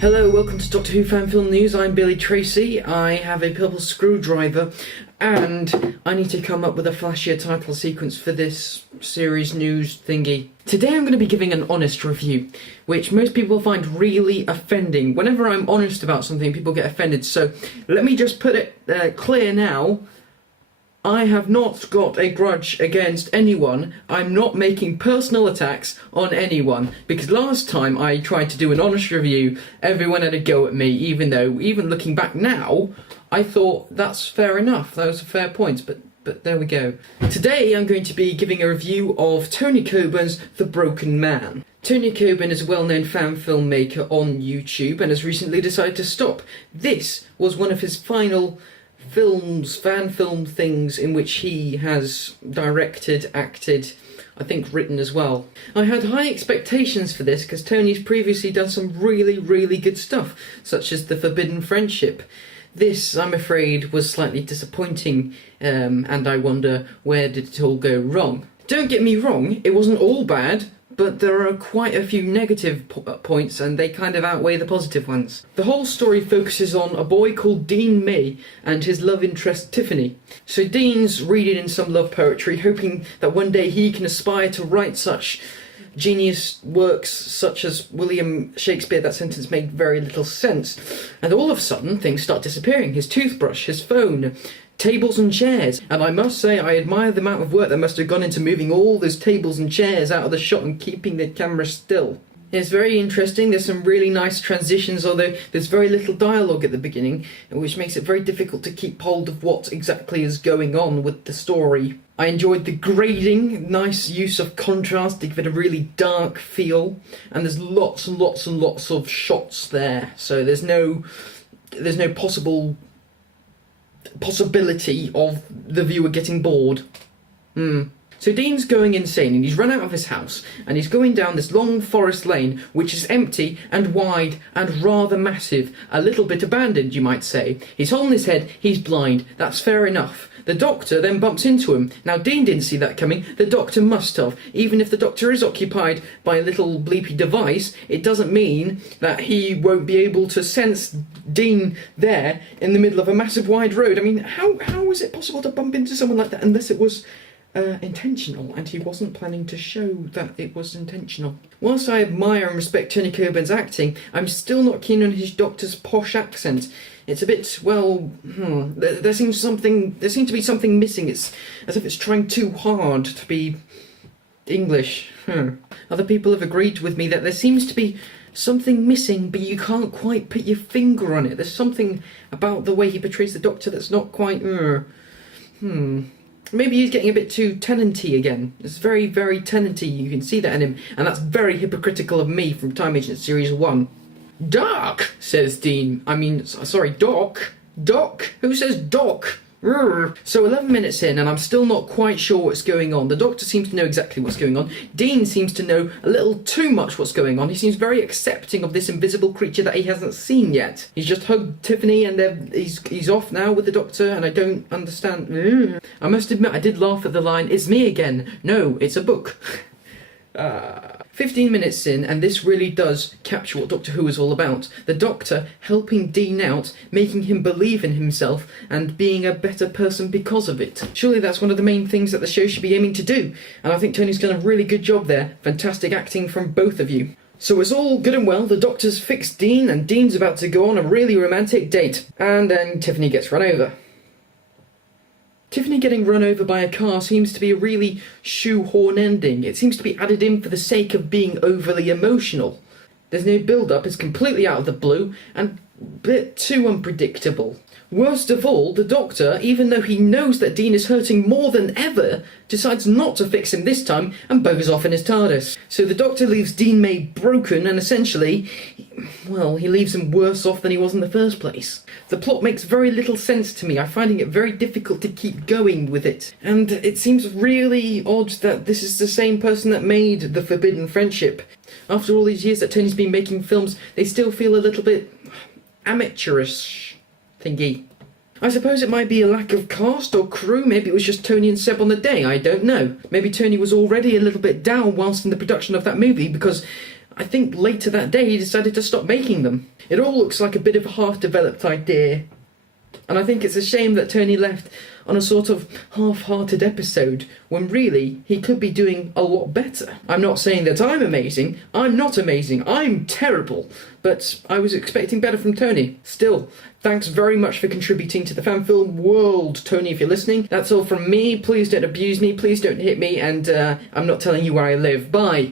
Hello, welcome to Doctor Who Fan Film News. I'm Billy Tracy. I have a purple screwdriver and I need to come up with a flashier title sequence for this series news thingy. Today I'm going to be giving an honest review, which most people find really offending. Whenever I'm honest about something, people get offended, so let me just put it clear now. I have not got a grudge against anyone. I'm not making personal attacks on anyone, because last time I tried to do an honest review, everyone had a go at me, even though, even looking back now, I thought that's fair enough. That was a fair point, but there we go. Today I'm going to be giving a review of Tony Coburn's The Broken Man. Tony Coburn is a well-known fan filmmaker on YouTube and has recently decided to stop. This was one of his final fan film things in which he has directed, acted, I think written as well. I had high expectations for this because Tony's previously done some really good stuff, such as The Forbidden Friendship. This, I'm afraid, was slightly disappointing, and I wonder, where did it all go wrong? Don't get me wrong, it wasn't all bad, but there are quite a few negative points and they kind of outweigh the positive ones. The whole story focuses on a boy called Dean May and his love interest Tiffany. So Dean's reading in some love poetry, hoping that one day he can aspire to write such genius works such as William Shakespeare. That sentence made very little sense. And all of a sudden things start disappearing. His toothbrush, his phone, tables and chairs, and I must say I admire the amount of work that must have gone into moving all those tables and chairs out of the shot and keeping the camera still. It's very interesting. There's some really nice transitions, although there's very little dialogue at the beginning, which makes it very difficult to keep hold of what exactly is going on with the story. I enjoyed the grading, nice use of contrast to give it a really dark feel, and there's lots and lots of shots there, so there's no possibility of the viewer getting bored. So Dean's going insane and he's run out of his house and he's going down this long forest lane which is empty and wide and rather massive, a little bit abandoned you might say. He's holding his head, he's blind, that's fair enough. The doctor then bumps into him. Now Dean didn't see that coming, the doctor must have. Even if the doctor is occupied by a little bleepy device, it doesn't mean that he won't be able to sense Dean there in the middle of a massive wide road. I mean, how is it possible to bump into someone like that unless it was intentional, and he wasn't planning to show that it was intentional. Whilst I admire and respect Tony Coburn's acting, I'm still not keen on his doctor's posh accent. It's a bit, well, there seems to be something missing. It's as if it's trying too hard to be English. Other people have agreed with me that there seems to be something missing, but you can't quite put your finger on it. There's something about the way he portrays the doctor that's not quite, Maybe he's getting a bit too Tennant-y again. It's very Tennant-y, you can see that in him, and that's very hypocritical of me from Time Agent Series 1. Doc, says Dean. I mean, sorry, Doc? Doc? Who says Doc? So 11 minutes in and I'm still not quite sure what's going on. The doctor seems to know exactly what's going on. Dean seems to know a little too much what's going on. He seems very accepting of this invisible creature that he hasn't seen yet. He's just hugged Tiffany and he's off now with the doctor, and I don't understand. I must admit I did laugh at the line, "It's me again." No, it's a book. 15 minutes in, and this really does capture what Doctor Who is all about. The Doctor helping Dean out, making him believe in himself, and being a better person because of it. Surely that's one of the main things that the show should be aiming to do, and I think Tony's done a really good job there. Fantastic acting from both of you. So it's all good and well, the Doctor's fixed Dean, and Dean's about to go on a really romantic date. And then Tiffany gets run over. Tiffany getting run over by a car seems to be a really shoehorn ending. It seems to be added in for the sake of being overly emotional. There's no build-up, it's completely out of the blue, and a bit too unpredictable. Worst of all, the Doctor, even though he knows that Dean is hurting more than ever, decides not to fix him this time and buggers off in his TARDIS. So the Doctor leaves Dean May broken and essentially, well, he leaves him worse off than he was in the first place. The plot makes very little sense to me. I'm finding it very difficult to keep going with it. And it seems really odd that this is the same person that made The Forbidden Friendship. After all these years that Tony's been making films, they still feel a little bit amateurish thingy. I suppose it might be a lack of cast or crew. Maybe it was just Tony and Seb on the day, I don't know. Maybe Tony was already a little bit down whilst in the production of that movie, because I think later that day he decided to stop making them. It all looks like a bit of a half-developed idea, and I think it's a shame that Tony left on a sort of half-hearted episode when really he could be doing a lot better. I'm not saying that I'm amazing. I'm not amazing. I'm terrible. But I was expecting better from Tony. Still, thanks very much for contributing to the fan film world, Tony, if you're listening. That's all from me. Please don't abuse me. Please don't hit me. And I'm not telling you where I live. Bye.